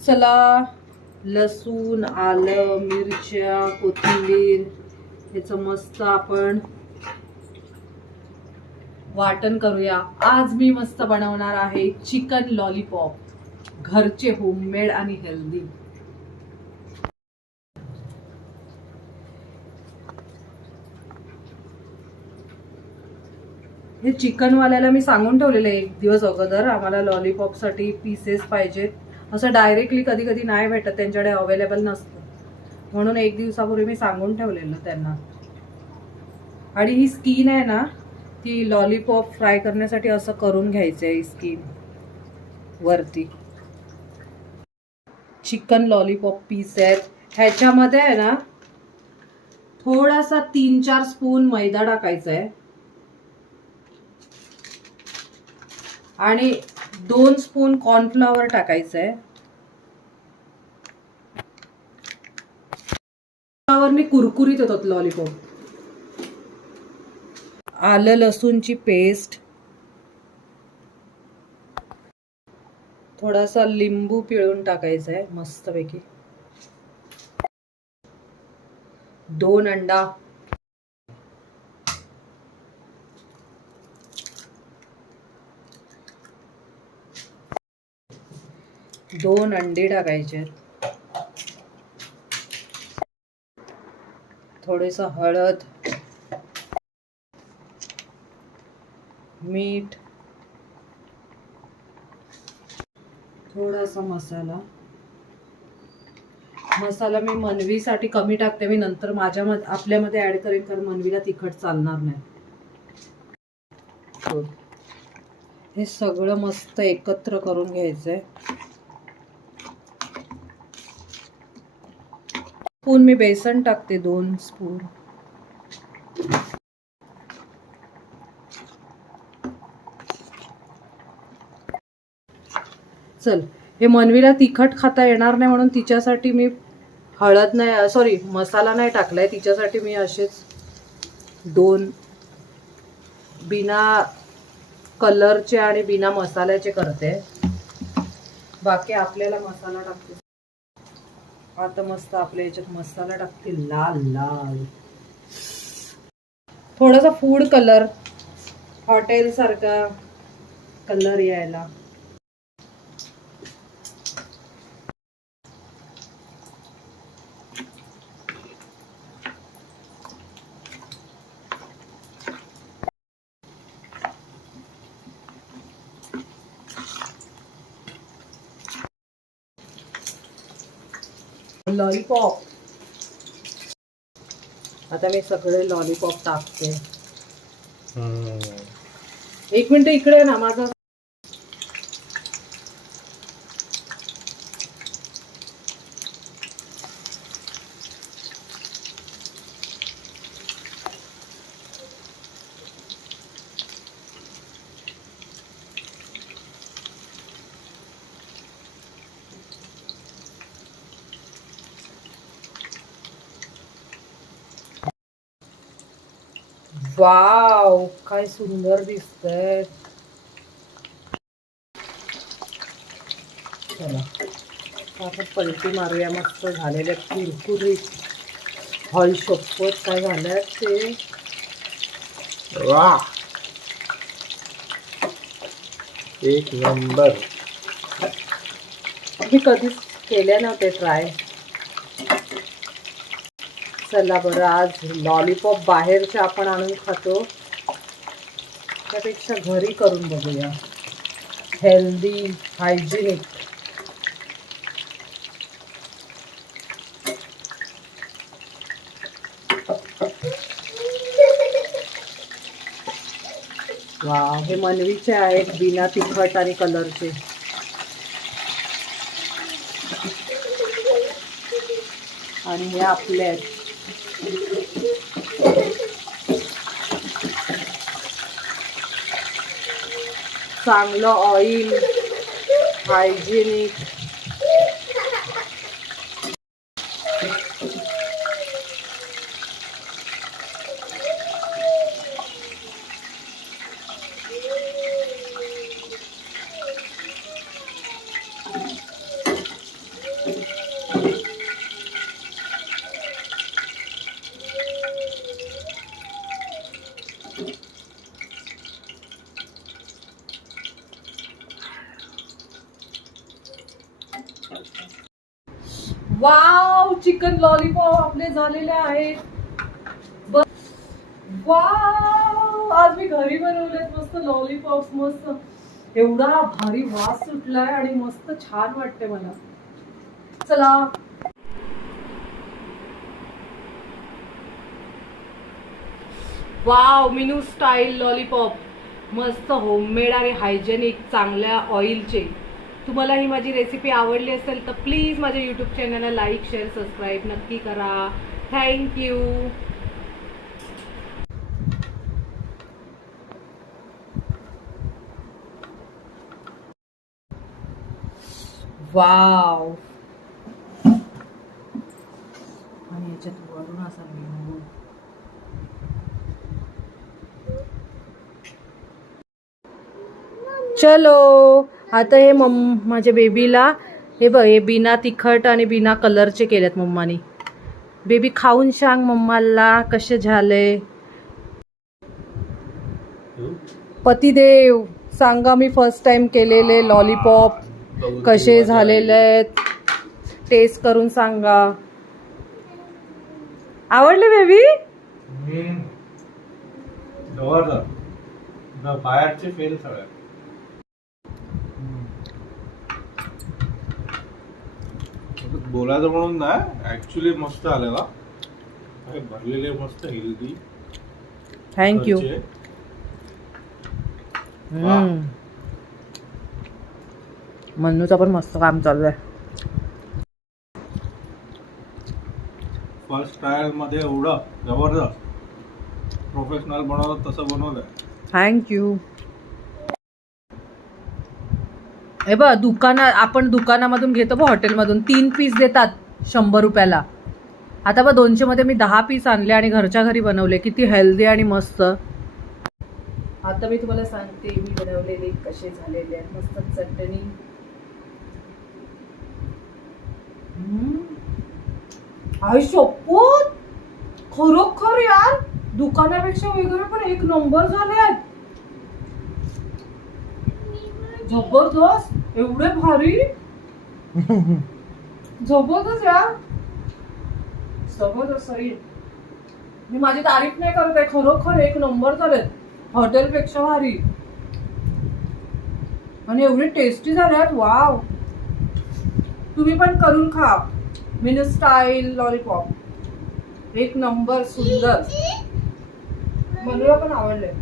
चला लसूण, आलं, मिरच्या, कोथिंबीर याचं मस्त आपण वाटण करूया. आज मी मस्त बनवणार आहे चिकन लॉलीपॉप, घरचे होममेड आणि हेल्दी. हे चिकनवाल्याला मी सांगून ठेवलेलं आहे एक दिवस अगोदर, आम्हाला लॉलीपॉपसाठी पीसेस पाहिजेत. असं डायरेक्टली कधी कधी नाही भेटत, त्यांच्याकडे अवेलेबल नसतं, म्हणून एक दिवसापूर्वी मी सांगून ठेवलेलं त्यांना. आणि ही स्किन आहे ना, ती लॉलीपॉप फ्राय करण्यासाठी असं करून घ्यायचं आहे. स्किन वरती चिकन लॉलीपॉप पीस आहेत. ह्याच्यामध्ये आहे ना थोडासा 3-4 स्पून मैदा टाकायचा आहे आणि 2 स्पून कॉर्नफ्लॉवर टाकायचं आहे. कॉर्नफ्लॉवरने कुरकुरीत होतात लॉलीपॉप. आलं लसूणची पेस्ट, थोडासा लिंबू पिळून टाकायचा आहे मस्तपैकी, 2 अंडा, दोन अंडे टाकायचे, थोडीसं हळद, मीठ, थोडासा मसाला. मसाला मी मनवीसाठी कमी टाकते, मी नंतर आपल्यामध्ये ऍड करेन, कारण मनवीला तिखट चालणार नाही. हे सगळं मस्त एकत्र करून घ्यायचंय. स्पून मी बेसन टाकते, 2 स्पून. चल, हे मनवीला तिखट खाता येणार नाही म्हणून तिच्यासाठी मी हळद नाही, सॉरी मसाला नाही टाकलाय. तिच्यासाठी मी असेच 2 बिना कलरचे आणि बिना मसाल्याचे करते. बाकी आपल्याला मसाला टाकते. आता मस्त आपल्या याच्यात मसाला टाकते, लाल लाल. थोडासा फूड कलर, हॉटेल सारखा कलर यायला. लॉलीपॉप, आता मी सगळे लॉलीपॉप टाकते. 1 मिनिट इकडे ना, माझा वाव, काय सुंदर दिसतंय. चला आता पलटी मारूया. मस्त झालेले कुरकुरीत. हॉल शपथ काय झालंय ते. वाह, एक नंबर. मी कधीच केले नव्हते ट्राय. चला बरं, आज लॉलीपॉप बाहेरचे आपण आणून खातो त्यापेक्षा घरी करून बघूया. Healthy, hygienic. वा, हे मनवीचे आहेत, बिना तिखट आणि कलरचे. आणि हे आपले आहेत. चांगलं oil, hygienic. Wow, chicken lollipop आपले झालेले आहेत. वाव, आज मी घरी बनवलेत मस्त लॉलीपॉप. मस्त एवढा भारी वास सुटलाय आणि मस्त छान वाटते मला. चला वाव, मिनू स्टाईल लॉलीपॉप मस्त होममेड आणि हायजेनिक चांगल्या ऑइलचे. तुम्हाला ही माझी रेसिपी आवडली असेल तर प्लीज माझ्या यूट्यूब चॅनलला लाईक शेअर सबस्क्राईब नक्की करा. थँक्यू. वाव, आणि याच्यात वरून असा लिंबू. चलो आता हे माझ्या बेबीला हे बघ, हे बिना तिखट आणि बिना कलरचे केलेत मम्मानी. बेबी खाऊन सांग मम्माला कसे झाले. पतिदेव सांगा, मी फर्स्ट टाइम केलेले लॉलीपॉप कसे झालेले आहेत टेस्ट करून सांगा. आवडले बेबी? बाहेरचे फेल सगळ्या. बोलायचं म्हणून ना, ऍक्च्युली मस्त आलेला. भरलेले मस्त हेल्दी. थँक्यू. मन्नूचं पण मस्त काम चालू आहे. फर्स्ट ट्रायल मध्ये एवढं जबरदस्त प्रोफेशनल बनवलं तसं बनवलंय. थँक्यू. हे बघ, आपण दुकानामधून घेतो बघ, हॉटेलमधून 3 पीस देतात 100 रुपयाला. आता बघ 200 मध्ये मी 10 पीस आणले आणि घरच्या घरी बनवले. किती हेल्दी आणि मस्त. आता मी तुम्हाला सांगते मी बनवलेले कसे झालेले आहेत. मस्त चटणी. आई शपथ, खरोखर यार दुकानापेक्षा वगैरे पण एक नंबर झाले आहेत. जबरदस्त, एवढे भारी, जबरदस्त यार, जबरदस्त. मी माझी तारीफ नाही करत आहे, खरोखर एक नंबर झालेत, हॉटेलपेक्षा भारी आणि एवढे टेस्टी झाल्यात. वाव, तुम्ही पण करून खा. मिनू स्टाईल लॉलीपॉप एक नंबर, सुंदर. मला पण आवडले.